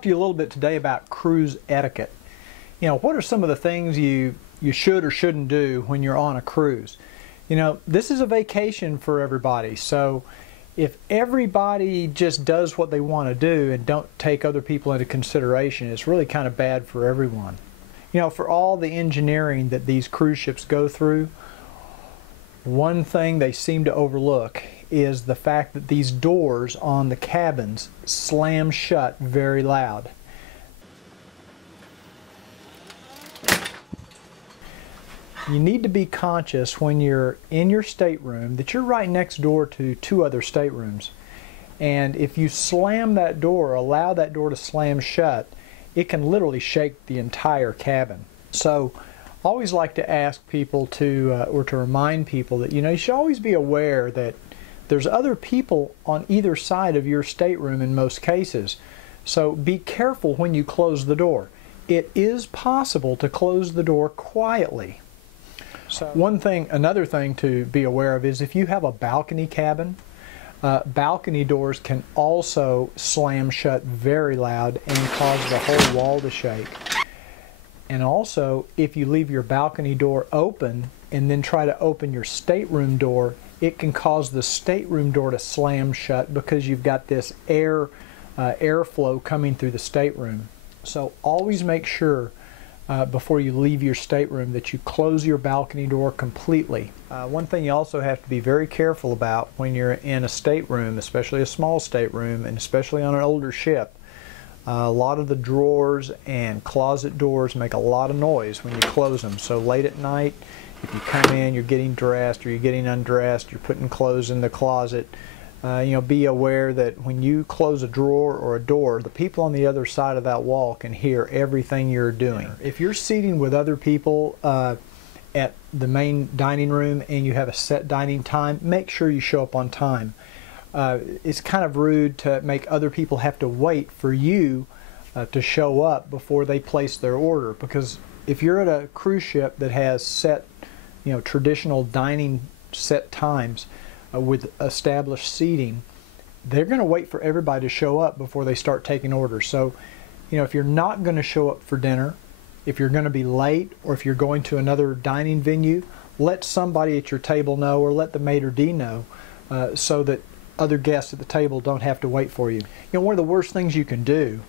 talk to you a little bit today about cruise etiquette. You know, what are some of the things you should or shouldn't do when you're on a cruise? You know, this is a vacation for everybody, so if everybody just does what they want to do and don't take other people into consideration, it's really kind of bad for everyone. You know, for all the engineering that these cruise ships go through, one thing they seem to overlook is the fact that these doors on the cabins slam shut very loud. You need to be conscious when you're in your stateroom that you're right next door to two other staterooms. And if you slam that door, allow that door to slam shut, it can literally shake the entire cabin. So I always like to ask people or to remind people that, you know, you should always be aware that there's other people on either side of your stateroom in most cases. So be careful when you close the door. It is possible to close the door quietly. So another thing to be aware of is if you have a balcony cabin, balcony doors can also slam shut very loud and cause the whole wall to shake. And also, if you leave your balcony door open and then try to open your stateroom door, it can cause the stateroom door to slam shut because you've got this airflow coming through the stateroom. So always make sure before you leave your stateroom that you close your balcony door completely. One thing you also have to be very careful about when you're in a stateroom, especially a small stateroom, and especially on an older ship, a lot of the drawers and closet doors make a lot of noise when you close them. So late at night, if you come in, you're getting dressed or you're getting undressed, you're putting clothes in the closet, you know, be aware that when you close a drawer or a door, the people on the other side of that wall can hear everything you're doing. If you're seating with other people at the main dining room and you have a set dining time, make sure you show up on time. It's kind of rude to make other people have to wait for you to show up before they place their order, because if you're at a cruise ship that has set, you know, traditional dining set times, with established seating, they're going to wait for everybody to show up before they start taking orders. So, you know, if you're not going to show up for dinner, if you're going to be late, or if you're going to another dining venue, let somebody at your table know, or let the maitre d' know, so that other guests at the table don't have to wait for you. You know, one of the worst things you can do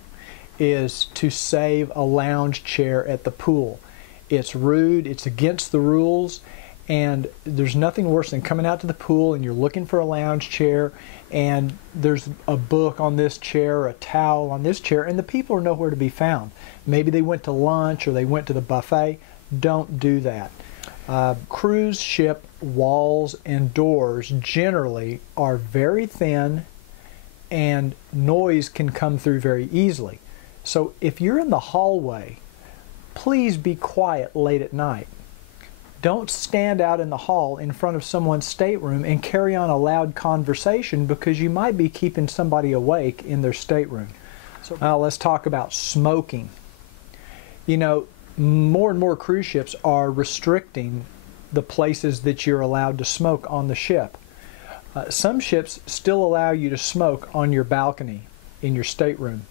is to save a lounge chair at the pool. It's rude, it's against the rules, and there's nothing worse than coming out to the pool and you're looking for a lounge chair and there's a book on this chair or a towel on this chair and the people are nowhere to be found. Maybe they went to lunch or they went to the buffet. Don't do that. Cruise ship walls and doors generally are very thin and noise can come through very easily. So if you're in the hallway, please be quiet late at night. Don't stand out in the hall in front of someone's stateroom and carry on a loud conversation, because you might be keeping somebody awake in their stateroom. So now let's talk about smoking. You know, more and more cruise ships are restricting the places that you're allowed to smoke on the ship. Some ships still allow you to smoke on your balcony in your stateroom.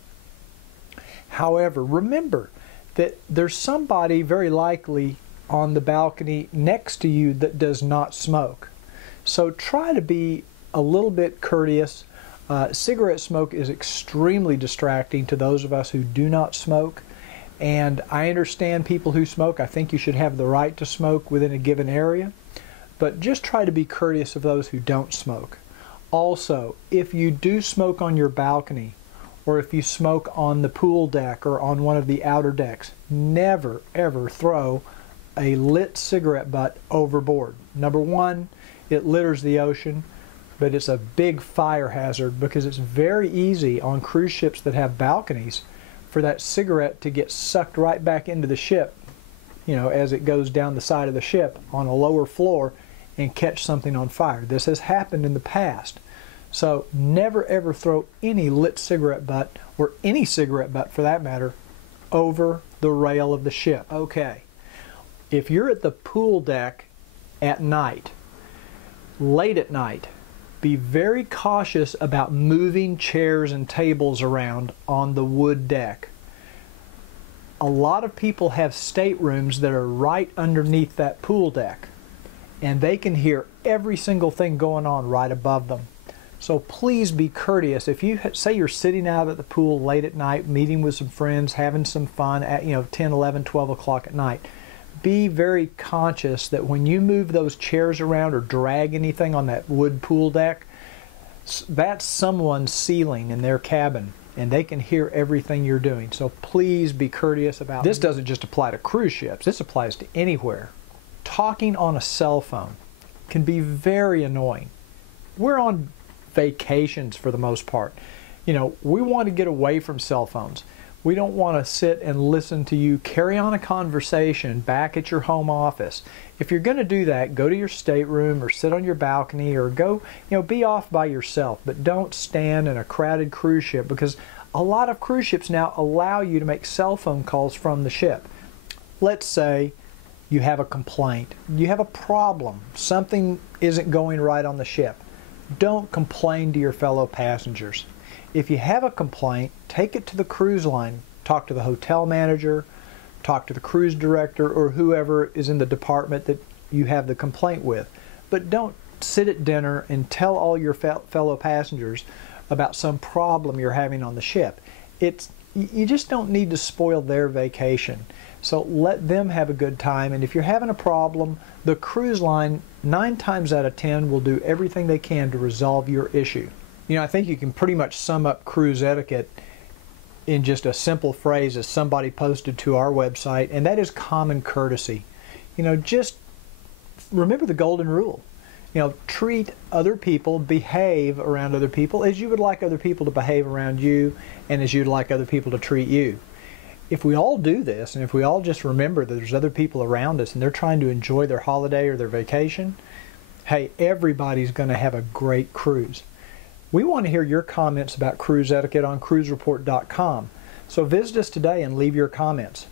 However, remember that there's somebody very likely on the balcony next to you that does not smoke. So try to be a little bit courteous. Cigarette smoke is extremely distracting to those of us who do not smoke, and I understand people who smoke. I think you should have the right to smoke within a given area, but just try to be courteous of those who don't smoke. Also, if you do smoke on your balcony, or if you smoke on the pool deck or on one of the outer decks, never ever throw a lit cigarette butt overboard. Number one, it litters the ocean, but it's a big fire hazard because it's very easy on cruise ships that have balconies for that cigarette to get sucked right back into the ship, you know, as it goes down the side of the ship on a lower floor and catch something on fire. This has happened in the past. So never ever throw any lit cigarette butt, or any cigarette butt for that matter, over the rail of the ship. Okay. If you're at the pool deck at night, late at night, Be very cautious about moving chairs and tables around on the wood deck. A lot of people have staterooms that are right underneath that pool deck, and they can hear every single thing going on right above them. So please be courteous. If you say you're sitting out at the pool late at night, meeting with some friends, having some fun at 10, 11, 12 o'clock at night, be very conscious that when you move those chairs around or drag anything on that wood pool deck, that's someone's ceiling in their cabin, and they can hear everything you're doing. So please be courteous about this. Doesn't just apply to cruise ships. This applies to anywhere. Talking on a cell phone can be very annoying. We're on vacations for the most part. We want to get away from cell phones. We don't want to sit and listen to you carry on a conversation back at your home office. If you're going to do that, go to your stateroom or sit on your balcony or go, be off by yourself. But don't stand in a crowded cruise ship, because a lot of cruise ships now allow you to make cell phone calls from the ship. Let's say you have a complaint, you have a problem, something isn't going right on the ship. Don't complain to your fellow passengers. If you have a complaint, take it to the cruise line. Talk to the hotel manager, talk to the cruise director, or whoever is in the department that you have the complaint with. But don't sit at dinner and tell all your fellow passengers about some problem you're having on the ship. You just don't need to spoil their vacation. So let them have a good time, and if you're having a problem, the cruise line 9 times out of 10 will do everything they can to resolve your issue. I think you can pretty much sum up cruise etiquette in just a simple phrase as somebody posted to our website, and that is common courtesy. Just remember the golden rule. Treat other people, behave around other people as you would like other people to behave around you, and as you'd like other people to treat you. If we all do this, and if we all just remember that there's other people around us and they're trying to enjoy their holiday or their vacation, hey, everybody's going to have a great cruise. We want to hear your comments about cruise etiquette on cruisereport.com. So visit us today and leave your comments.